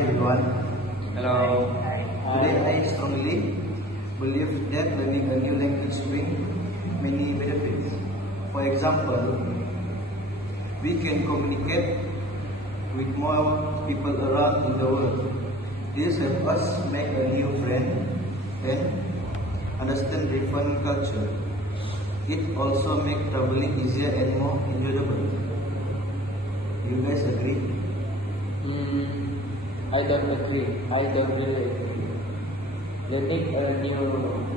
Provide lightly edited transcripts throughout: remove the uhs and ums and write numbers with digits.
everyone. Hello. Today I strongly believe that learning a new language brings many benefits. For example, we can communicate with more people around in the world. This helps us make a new friend and understand different culture. It also makes traveling easier and more enjoyable. You guys agree? I don't agree. I don't really agree. Learning a new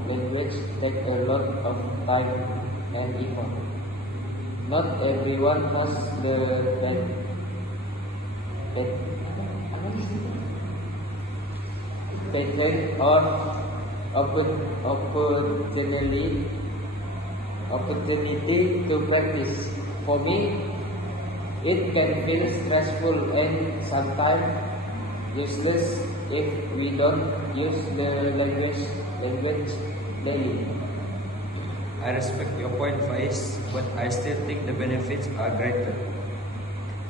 language takes a lot of time and effort. Not everyone has the patient or opportunity to practice. For me, it can feel stressful and sometimes useless if we don't use the language daily. I respect your point, Faiz, but I still think the benefits are greater.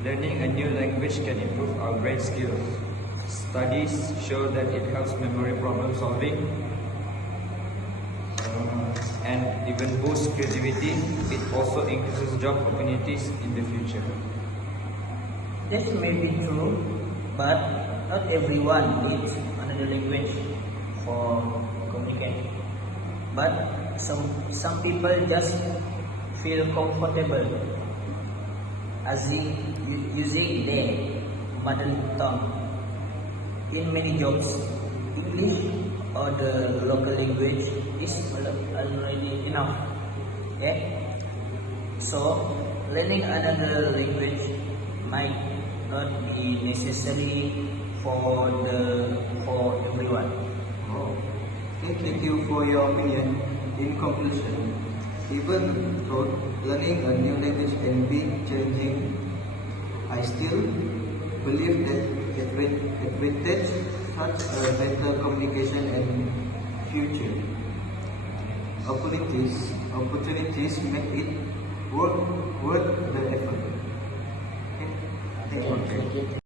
Learning a new language can improve our brain skills. Studies show that it helps memory problem solving and even boosts creativity. It also increases job opportunities in the future. This may be true, but not everyone needs another language for communication. But some people just feel comfortable as using their mother tongue. In many jobs, English or the local language is already enough. Yeah? So, learning another language might not be necessary for everyone. Oh, thank you for your opinion. In conclusion, even though learning a new language can be challenging, I still believe that advantage such a better communication and future opportunities make it worth the effort. Okay. Thank you. Thank you.